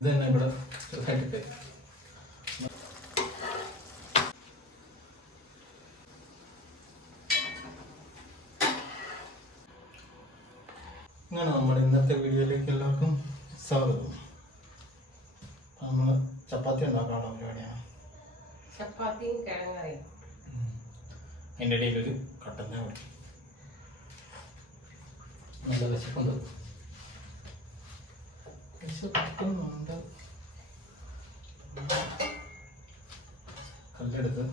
ഇത് തന്നെ ഇവിടെ ചെറുതായിട്ട് തരും ഇങ്ങനെ നമ്മുടെ ഇന്നത്തെ വീഡിയോയിലേക്ക് എല്ലാവർക്കും സ്വാഗതം. നമ്മൾ ചപ്പാത്തി ഉണ്ടാക്കാനുള്ള പരിപാടിയാണ്. ചപ്പാത്തിയും കിഴങ്ങറിയും. അതിന്റെ ഇടയിൽ ഒരു കട്ടൻ ചായ നല്ല വിശപ്പുണ്ട്. വിശപ്പുന്നുണ്ട് കല്ലെടുത്ത്.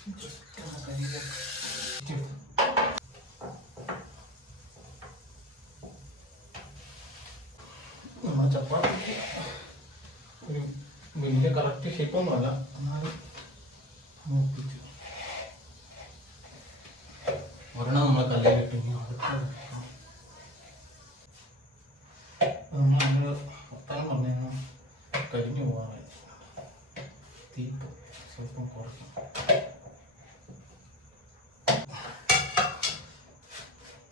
നമ്മൾ ഒന്ന് കയ്യിൽ ഇട്ട്. നമ്മുടെ ചപ്പാത്തി ഒരു വലിയ കറക്റ്റ് ഷേപ്പൊന്നുമല്ല. എന്നാലും മൂപ്പിച്ചു ഒരെണ്ണം നമ്മൾ കല്ലയിൽ ഇട്ടു ഇനി അടുത്ത അത് നമ്മൾ പറഞ്ഞു കരിഞ്ഞു പോകാനായി തീപ്പ് സ്വല്പം കുറയ്ക്കും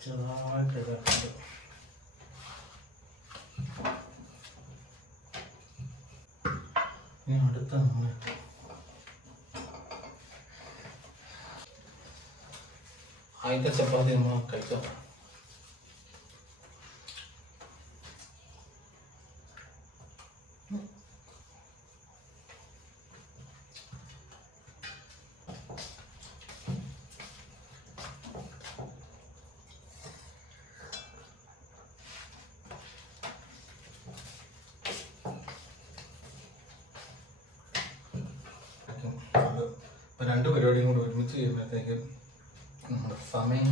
ചെറുതായിട്ട് ഇതാക്കിയിട്ട് ഇനി അടുത്ത നമ്മൾ ആദ്യത്തെ ചപ്പാത്തി നമ്മൾ കഴിക്കാം ഇപ്പം രണ്ട് പരിപാടിയും കൂടി ഒരുമിച്ച് ചെയ്യുമ്പോഴത്തേക്ക് നമ്മുടെ സമയം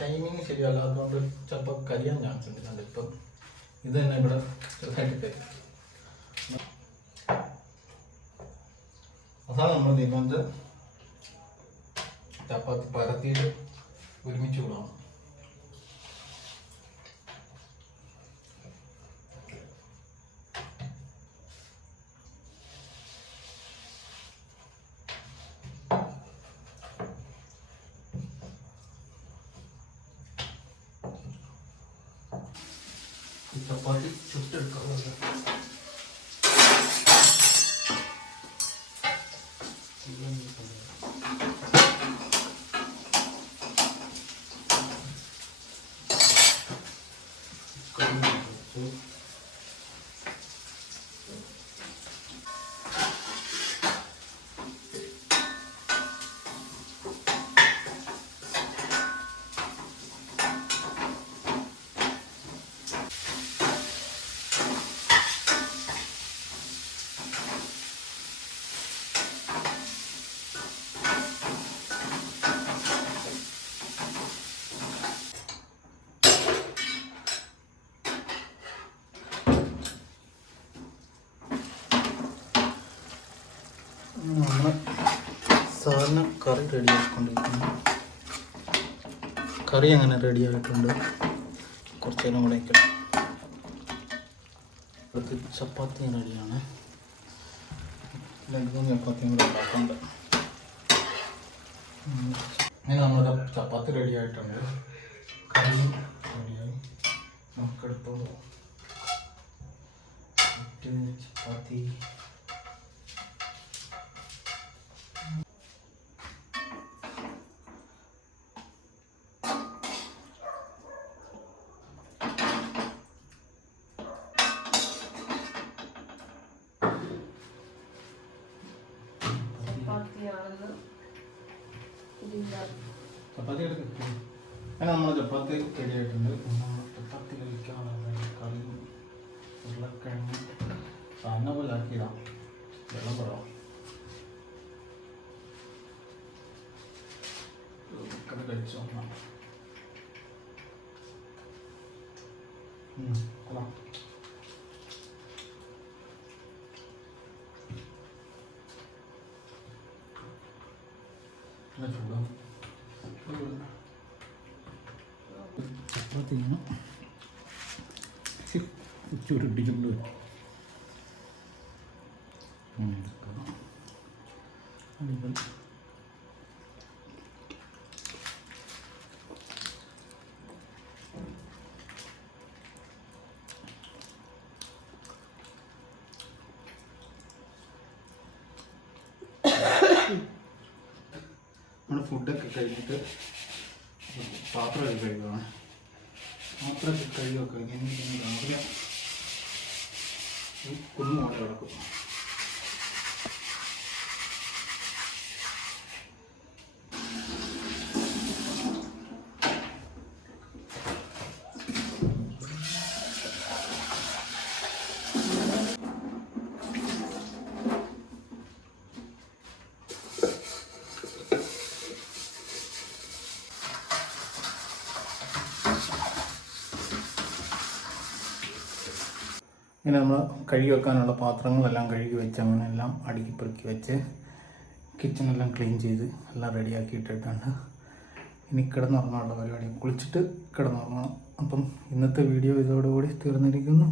ടൈമിങ് ശരിയല്ലാത്തതുകൊണ്ട് ചിലപ്പോൾ കരിയാൻ ചാൻസ് ഉണ്ട്. കണ്ട് ഇത് തന്നെ ഇവിടെ ചെറുതായിട്ട് അതാണ് നമ്മൾ തീരുമാനിച്ചത് ചപ്പാത്തി പരത്തിയിട്ട് ഒരുമിച്ച് വിടണം ഈ ചപ്പാത്തി Two. നമ്മൾ സാറിന് കറി റെഡി കറി അങ്ങനെ റെഡി ആയിട്ടുണ്ട്. കുറച്ച് നേരം കൂടെ അടുത്ത് ചപ്പാത്തി റെഡിയാണ് രണ്ട് മൂന്ന് ചപ്പാത്തിയും കൂടെ ഉണ്ടാക്കുന്നുണ്ട് ഉം. അങ്ങനെ നമ്മുടെ ചപ്പാത്തി റെഡി ആയിട്ടുണ്ട്. കറിയും റെഡിയായി നമുക്ക് എടുത്തോണ്ട് പോകാം ചപ്പാത്തി. ഇതില്ല ചപ്പാത്തി നമ്മൾ ചപ്പാത്തി റെഡിയായിട്ടുണ്ട് ചപ്പാത്തി കഴിക്കാനുള്ള കറിയും ഉരുളക്കിഴങ്ങ് സാധനം പോലെ ആക്കിയതാണ് വെള്ളം കുറവാണ് നമുക്കത് കഴിച്ചു നോക്കണം. ചപ്പാത്തിയാണ്. ചുരുട്ടിച്ചുകൊണ്ട് വെച്ചു അടിപൊളി ഫുഡൊക്കെ കഴിഞ്ഞിട്ട് പാത്രമൊക്കെ കഴുകുകയാണ് പാത്രമൊക്കെ കഴുകുക കഴിഞ്ഞ് രാവിലെ കുന്നു പോലെ കിടക്കും. ഇങ്ങനെ നമ്മൾ കഴുകി വെക്കാനുള്ള പാത്രങ്ങളെല്ലാം കഴുകി വെച്ച് അങ്ങനെ എല്ലാം അടുക്കി പെറുക്കി വെച്ച് കിച്ചണെല്ലാം ക്ലീൻ ചെയ്ത് എല്ലാം റെഡിയാക്കി ഇട്ടിട്ടുണ്ട് ഇനി കിടന്നുറങ്ങാനുള്ള പരിപാടി. കുളിച്ചിട്ട് കിടന്നുറങ്ങണം. അപ്പം ഇന്നത്തെ വീഡിയോ ഇതോടുകൂടി തീർന്നിരിക്കുന്നു.